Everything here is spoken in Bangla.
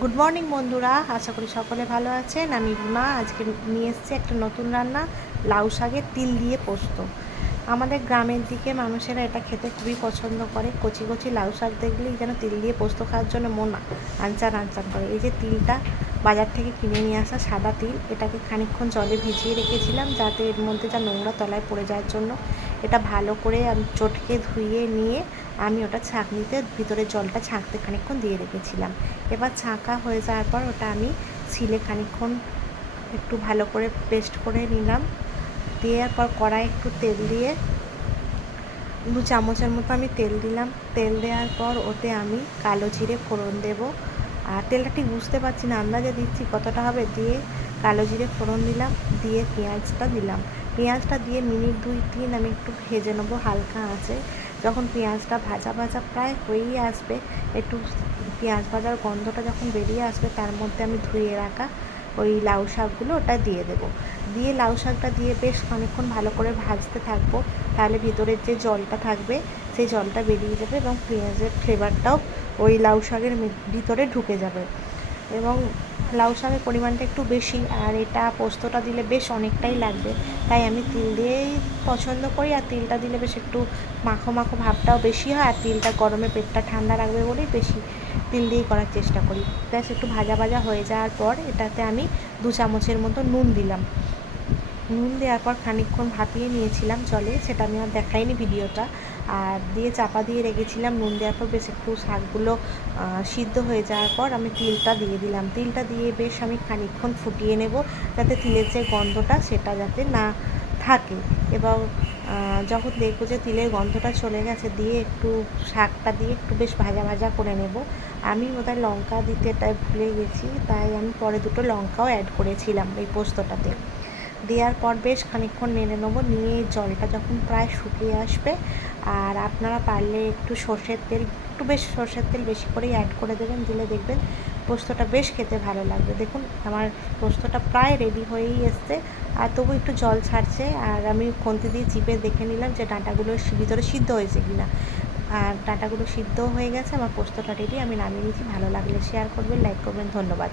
গুড মর্নিং বন্ধুরা। আশা করি সকলে ভালো আছেন। আমি রুনা আজকে নিয়ে এসেছি একটা নতুন রান্না, লাউ শাকের তিল দিয়ে পোস্ত। আমাদের গ্রামের দিকে মানুষেরা এটা খেতে খুবই পছন্দ করে। কচি কচি লাউ শাক দেখলেই যেন তিল দিয়ে পোস্ত খাওয়ার জন্য মন আনচান আনচান করে। এই যে তিলটা বাজার থেকে কিনে নিয়ে আসা সাদা তিল, এটাকে খানিকক্ষণ জলে ভিজিয়ে রেখেছিলাম যাতে এর মধ্যে যা নোংরা তলায় পড়ে যাওয়ার জন্য। এটা ভালো করে আমি চটকে ধুয়ে নিয়ে আমি ওটা ছাঁকনিতে, ভিতরে জলটা ছাঁকতে খানিকক্ষণ দিয়ে রেখেছিলাম। এবার ছাঁকা হয়ে যাওয়ার পর ওটা আমি ছিলে খানিকক্ষণ একটু ভালো করে পেস্ট করে নিলাম। দেওয়ার পর কড়াই একটু তেল দিয়ে, দু চামচের মতো আমি তেল দিলাম। তেল দেওয়ার পর ওতে আমি কালো জিরে ফোড়ন দেবো। আর তেলটা ঠিক বুঝতে পারছি না, আন্দাজে দিচ্ছি কতটা হবে। দিয়ে কালো জিরে ফোড়ন দিলাম, দিয়ে পেঁয়াজটা দিলাম। পেঁয়াজটা দিয়ে মিনিট দুই, তিন আমি একটু ভেজে নেব, হালকা আছে যখন পেঁয়াজটা ভাজা ভাজা প্রায় হয়েই আসবে, একটু পেঁয়াজ ভাজার গন্ধটা যখন বেরিয়ে আসবে, তার মধ্যে আমি ধুয়ে রাখা ওই লাউ শাকগুলো ওটা দিয়ে দেবো। দিয়ে লাউ শাকটা দিয়ে বেশ অনেকক্ষণ ভালো করে ভাজতে থাকব, তাহলে ভিতরের যে জলটা থাকবে, সেই জলটা বেরিয়ে যাবে এবং পেঁয়াজের ফ্লেভারটাও ওই লাউ শাকের ভিতরে ঢুকে যাবে। এবং লাউ শাকের পরিমাণটা একটু বেশি আর এটা পোস্তটা দিলে বেশ অনেকটাই লাগবে। তাই আমি তিল দিয়েই পছন্দ করি আর তিলটা দিলে বেশ একটু মাখো মাখো ভাবটাও বেশি হয় আর তিলটা গরমে পেটটা ঠান্ডা রাখবে বলেই বেশি তিল দিয়েই করার চেষ্টা করি। ব্যাস, একটু ভাজা ভাজা হয়ে যাওয়ার পর এটাতে আমি দু চামচের মতো নুন দিলাম। নুন দেওয়ার পর খানিকক্ষণ ভাপিয়ে নিয়েছিলাম জলে, সেটা আমি আর দেখাইনি ভিডিওটা। আর দিয়ে চাপা দিয়ে রেখেছিলাম, নুন দেওয়ার পর বেশ একটু শাকগুলো সিদ্ধ হয়ে যাওয়ার পর আমি তিলটা দিয়ে দিলাম। তিলটা দিয়ে বেশ আমি খানিকক্ষণ ফুটিয়ে নেব যাতে তিলের যে গন্ধটা সেটা যাতে না থাকে। এবং যখন দেখব যে তিলের গন্ধটা চলে গেছে, দিয়ে একটু শাকটা দিয়ে একটু বেশ ভাজা ভাজা করে নেব। আমি বোধহয় লঙ্কা দিতে তাই ভুলে গেছি, তাই আমি পরে দুটো লঙ্কাও অ্যাড করেছিলাম এই পোস্তটাতে। দেওয়ার পর বেশ খানিকক্ষণ নেড়ে নেব, নিয়ে জলটা যখন প্রায় শুকিয়ে আসবে, আর আপনারা পারলে একটু সর্ষের তেল, একটু বেশ সর্ষের তেল বেশি করেই অ্যাড করে দেবেন, দিলে দেখবেন পোস্তটা বেশ খেতে ভালো লাগবে। দেখুন, আমার পোস্তটা প্রায় রেডি হয়েই এসছে, আর তবু একটু জল ছাড়ছে, আর আমি খন্তি দিয়ে চিপে দেখে নিলাম যে ডাঁটাগুলো ভিতরে সিদ্ধ হয়েছে কিনা। আর ডাঁটাগুলো সিদ্ধ হয়ে গেছে, আমার পোস্তটা রেডি আমি নামিয়ে নিয়েছি ভালো লাগলে শেয়ার করবেন লাইক করবেন, ধন্যবাদ।